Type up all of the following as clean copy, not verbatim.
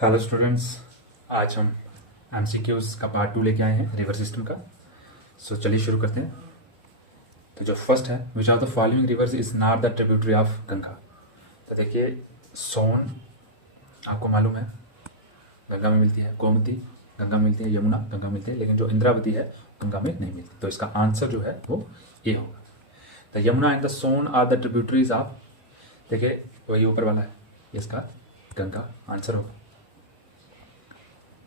Hello students, आज हम MCQs का पार्ट 2 लेके आए हैं रिवर सिस्टम का। सो चलिए शुरू करते हैं। तो जो फर्स्ट है, which of the following reverse is not the tributary of Ganga. तो देखिए, सोन आपको मालूम है गंगा में मिलती है, गोमती गंगा में मिलती है, यमुना गंगा में मिलती है, लेकिन जो इंद्रावती है गंगा में नहीं मिलती। तो इसका आंसर जो है वो ए होगा। The Yamuna and the Son are the tributaries of, देखिए वही ऊपर वाला है, इसका गंगा आंसर होगा।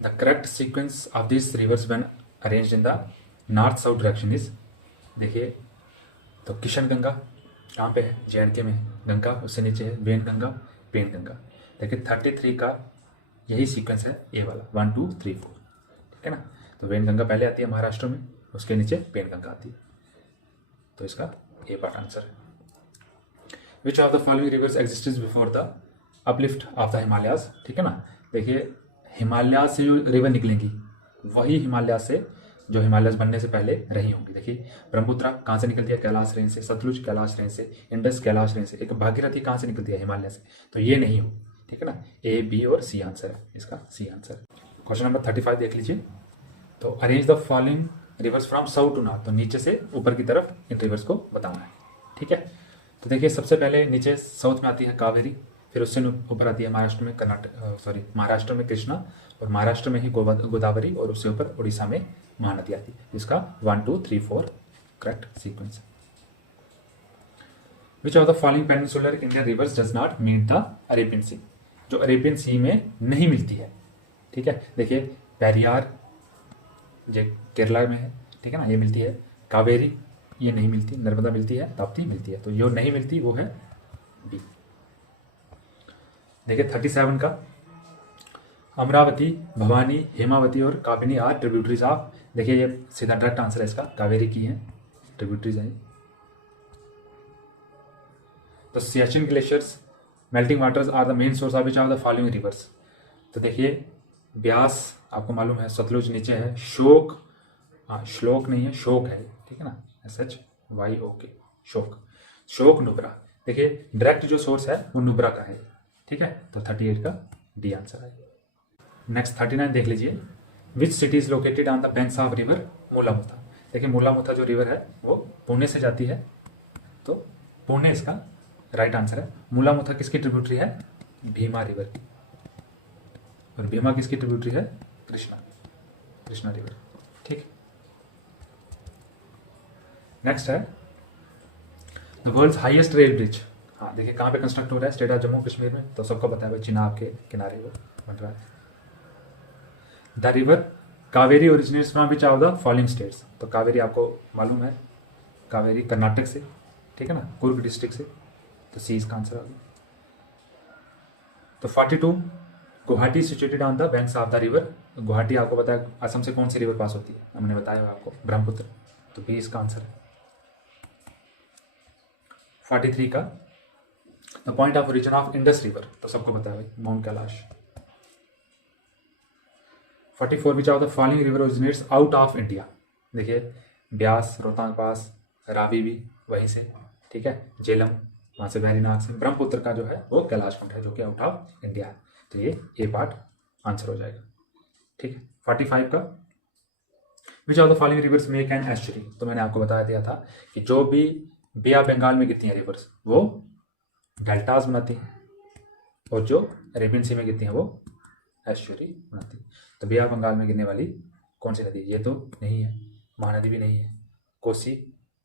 The correct sequence of these rivers when arranged in the north south direction is, देखिए तो किशन गंगा कहाँ पे है, जे में गंगा, उससे नीचे है वेन गंगा, पेन गंगा। देखिए 33 का यही सीक्वेंस है, ए वाला 1 2 3 4, ठीक है ना। तो वेन गंगा पहले आती है महाराष्ट्र में, उसके नीचे पेन गंगा आती है। तो इसका ए पार्ट आंसर है। Which of the following reverse existed before the uplift of the Himalayas, ठीक है ना। देखिए हिमालय से जो रिवर निकलेंगी वही हिमालय से जो हिमालय बनने से पहले रही होंगी। देखिए ब्रह्मपुत्र कहाँ से निकलती है, कैलाश रेंज से, सतलुज कैलाश रेंज से, इंडस कैलाश रेंज से, एक भागीरथी कहाँ से निकलती है, हिमालय से। तो ये नहीं हो, ठीक है ना। ए बी और सी आंसर है, इसका सी आंसर है। क्वेश्चन नंबर 35 देख लीजिए। तो arrange the following rivers from south to north, तो नीचे से ऊपर की तरफ इन रिवर्स को बताना है, ठीक है। तो देखिए सबसे पहले नीचे साउथ में आती है कावेरी, फिर उससे ऊपर आती है महाराष्ट्र में महाराष्ट्र में कृष्णा, और महाराष्ट्र में ही गोदावरी, और उससे ऊपर उड़ीसा में महानदी आती है। इसका 1 2 3 4 करेक्ट सीक्वेंस है। Which of the following peninsular Indian rivers does not meet the Arabian Sea, जो अरेबियन सी में नहीं मिलती है, ठीक है। देखिए पेरियार जो केरला में है, ठीक है ना, ये मिलती है। कावेरी ये नहीं मिलती, नर्मदा मिलती है, ताप्ती मिलती है। तो जो नहीं मिलती वो है बी। देखिए 37 का, अमरावती, भवानी, हेमावती और काबिनी आर ट्रिब्यूटरीज ऑफ, देखिए ये सीधा डायरेक्ट आंसर है इसका, कावेरी की है ट्रिब्यूटरीज है। तो Siachen glaciers melting waters are the main source of which of the following rivers. तो देखिए ब्यास आपको मालूम है, सतलुज नीचे है, शोक, हाँ श्लोक नहीं है, शोक है, ठीक है ना, SHYOK, शोक, शोक, नुब्रा। देखिए डायरेक्ट जो सोर्स है वो नुब्रा का है, ठीक है। तो 38 का डी आंसर है। नेक्स्ट 39 देख लीजिए। Which city is located on the banks of river Mulamutha. देखिए मूलामुथा जो रिवर है वो पुणे से जाती है, तो पुणे इसका राइट आंसर है। मूलामुथा किसकी ट्रिब्यूटरी है, भीमा रिवर की, और भीमा किसकी ट्रिब्यूटरी है, कृष्णा रिवर, ठीक। नेक्स्ट है the world's highest rail bridge. हाँ देखिए कहाँ पे कंस्ट्रक्ट हो रहा है, स्टेट ऑफ जम्मू कश्मीर में। तो सबको पता है भाई, चिनाब के किनारे वो बन रहा है। The river Kaveri originates from which of the following states. तो कावेरी आपको मालूम है, कावेरी कर्नाटक से, ठीक है ना, कुर्ग डिस्ट्रिक्ट से। तो सी इसका आंसर आ गया। तो 42 Guwahati situated on the banks of the river. Guwahati आपको पता है असम से कौन सी रिवर पास होती है, हमने बताया आपको, ब्रह्मपुत्र। तो बी इसका आंसर है। 43 का the point of origin of Indus river. तो सबको पता है भाई, mount Kailash. 44 which of the following river originates out of India. देखिए ब्यास, रोहतांग पास, रावी भी वहीं से, ठीक है, झेलम वहाँ से, वैरीनाग से। ब्रह्मपुत्र का जो है वो कैलाश पॉइंट है जो कि आउट ऑफ इंडिया है। तो ये ए पार्ट आंसर हो जाएगा, ठीक है। 45 का विच of the following reverse make an estuary. तो मैंने आपको बताया दिया था कि जो भी बे ऑफ बंगाल में गिरती हैं रिवर्स वो डेल्टाज बनाती हैं, और जो अरेबियन सी में गिरती हैं वो एस्चुरी बनाती है। तो बे ऑफ बंगाल में गिरने वाली कौन सी नदी, ये तो नहीं है, महानदी भी नहीं है, कोसी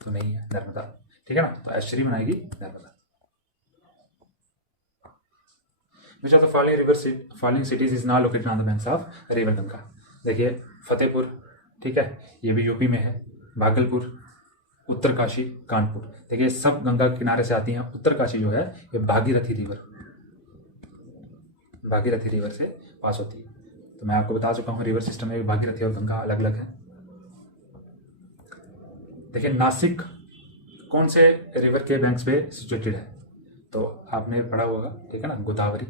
तो नहीं है, नर्मदा, ठीक है ना। तो एस्चुरी बनाएगी नर्मदा। विच of the following cities is not located on the banks of river Ganga. देखिए फतेहपुर, ठीक है, ये भी यूपी में है, भागलपुर, उत्तरकाशी, कानपुर। देखिए सब गंगा के किनारे से आती हैं। उत्तरकाशी जो है ये भागीरथी रिवर से पास होती है। तो मैं आपको बता चुका हूँ रिवर सिस्टम में भागीरथी और गंगा अलग अलग है। देखिए नासिक कौन से रिवर के बैंक्स पे सिचुएटेड है, तो आपने पढ़ा होगा, ठीक है ना, गोदावरी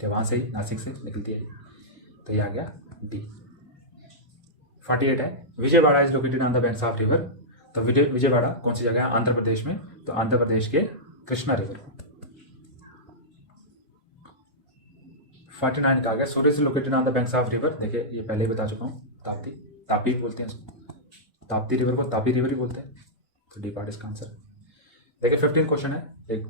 के वहाँ से ही नासिक से निकलती है। तो ये आ गया डी। 48 है Vijayawada is located on the banks of river. तो विजयवाड़ा कौन सी जगह है, आंध्र प्रदेश में। तो आंध्र प्रदेश के कृष्णा रिवर। 49 का आ गया। Surat is located on the banks of river. देखिए ये पहले ही बता चुका हूँ, ताप्ती, तापी बोलते हैं इसको, ताप्ती रिवर को तापी रिवर ही बोलते हैं। तो डी पार्ट इसका आंसर। देखिए 15 क्वेश्चन है, एक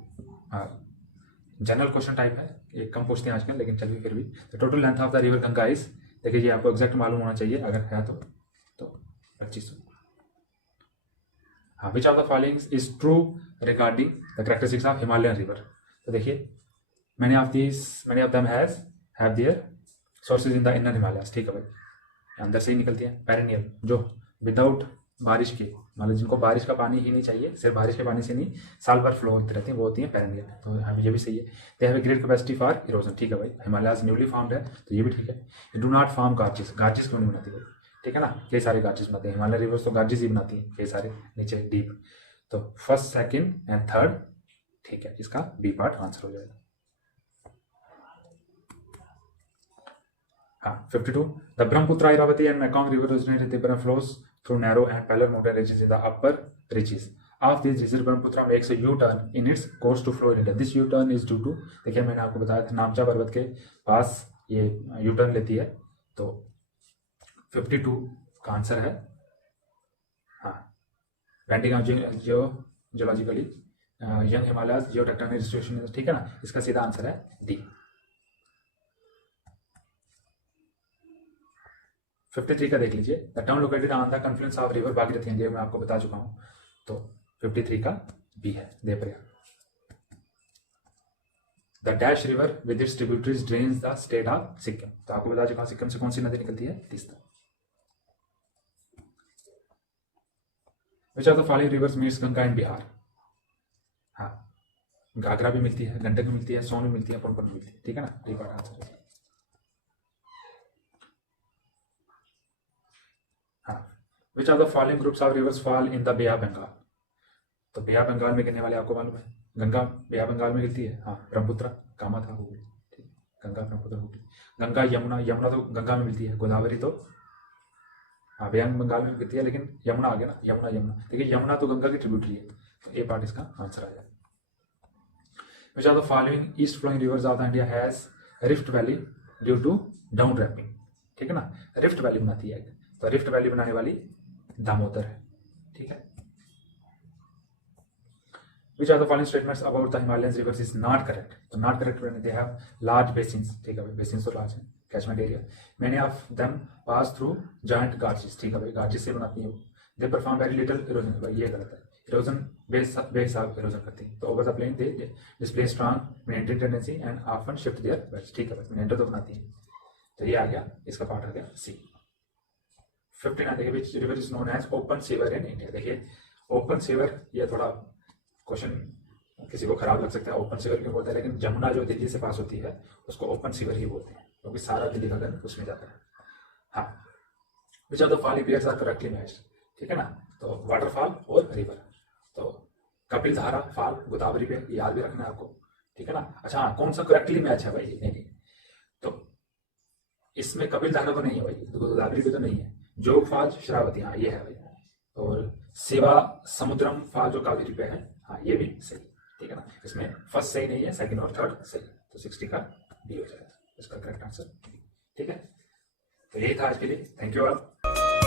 जनरल क्वेश्चन टाइप है, एक कम पूछते हैं आजकल, लेकिन चलिए फिर भी। The total length of the river Ganga is, देखिए ये आपको एग्जैक्ट मालूम होना चाहिए, अगर है तो 2500। हाँ, which of the following is true regarding the characteristics of Himalayan river. तो देखिए many of them have their sources in the inner Himalayas. ठीक है भाई, अंदर से ही निकलती है। पेरेनियल, जो विदाउट बारिश के, मतलब जिनको बारिश का पानी ही नहीं चाहिए, सिर्फ बारिश के पानी से नहीं, साल भर फ्लो होती रहती हैं, वो होती हैं पेरेनियल। तो हमें ये भी सही है। They have a great capacity for erosion. ठीक है भाई, हिमालयाज न्यूली फॉर्म्ड है, तो ये भी ठीक है। ये डू नॉट फॉर्म गार्जेस। गार्जेस क्यों नहीं बनाती भाई? ठीक है ना, कई सारे गार्जेस बनाते हैं, हिमालय रिवर्स तो गार्जेस ही बनाती हैं, कई सारे नीचे डीप। तो फर्स्ट, सेकेंड एंड थर्ड ठीक है, इसका बी पार्ट आंसर हो जाएगा। हाँ 52, the Brahmaputra, Irrawaddy and Mekong river originated Tibetan flows through narrow and parallel mountain ranges in the upper reaches of these rivers. Brahmaputra makes a U-turn in its course to flow in India. This U-turn is due to, देखिए मैंने आपको बताया था नामचा पर्वत के पास ये U-turn लेती है। तो 52 का आंसर है हाँ, bending of geologically young Himalayas Jio tectonic distribution. ठीक है ना, इसका सीधा आंसर है डी। 53 का देख लीजिए, the town located on the confluence of river Bhagirathi. ये मैं आपको बता चुका हूं, तो 53 का बी है, Devprayag. The dash river with its tributaries drains the state of Sikkim. तो आपको बता चुका हूं सिक्किम से कौन सी नदी निकलती है? Teesta. Which of the following rivers meets Ganga in Bihar. हाँ, घाघरा भी मिलती है, गंडक भी मिलती है, सोन भी मिलती है, पुनपुन भी मिलती है। ठीक है ना, एक बार आंसर है। Which of the following groups of rivers fall in the Bay of Bengal? तो बे ऑफ बंगाल में गिरने वाले आपको मालूम है, गंगा बे ऑफ बंगाल में गिरती है। हाँ, ब्रह्मपुत्र, कामा था, हुगली। ठीक, गंगा ब्रह्मपुत्र हुगली। गंगा यमुना, यमुना तो गंगा में मिलती है, गोदावरी तो हाँ बे ऑफ बंगाल में गिरती है, लेकिन यमुना आ गया ना, यमुना यमुना। देखिए यमुना तो गंगा की ट्रिब्यूटरी है, तो ए पार्ट इसका आंसर आ जाए। Which of the following east flowing rivers of the India has rift valley due to down warping. ठीक है ना, रिफ्ट वैली बनाती है, तो रिफ्ट वैली बनाने वाली दामोदर है। ठीक है। Which of the following statements about the Himalayan rivers is not correct? तो not correct when they have large basins. ठीक है भाई, basins तो large है, catchment area. Many of them pass through giant gorges. ठीक है भाई, gorges से बनाती है वो। They perform very little erosion. भाई ये गलत है, erosion बेहिसाब erosion करती है। तो over the plain they display strong meandering tendency and often shift their beds. ठीक है भाई, meander तो बनाती है। तो ये आ गया, इसका पार्ट आ गया सी। 15 देखिए, which river is known as open sewer in India। देखिए ओपन सेवर, ये थोड़ा क्वेश्चन किसी को खराब लग सकता है, ओपन सीवर क्यों बोलते हैं, लेकिन जमुना जो दिल्ली से पास होती है उसको ओपन सीवर ही बोलते हैं, क्योंकि सारा दिल्ली का गंद उसमें जाता है। हाँ, which of the following pairs are correctly matched. ठीक है ना, तो वाटरफॉल और रिवर। तो कपिल धारा फॉल गोदावरी पे, याद भी रखना है आपको। ठीक है ना। अच्छा हाँ, कौन सा करेक्टली मैच है भाई? नहीं, तो इसमें कपिल धारा तो नहीं है भाई, गोदावरी पे तो नहीं है। जोग फॉल शरावती, हाँ ये है भाई। और सेवा समुद्रम फॉल जो कावेरी पे है, हाँ ये भी सही। ठीक है ना, इसमें फर्स्ट सही नहीं है, सेकंड और थर्ड सही। तो 60 का बी हो जाएगा इसका करेक्ट आंसर। ठीक है, तो यही था आज के लिए। Thank you all.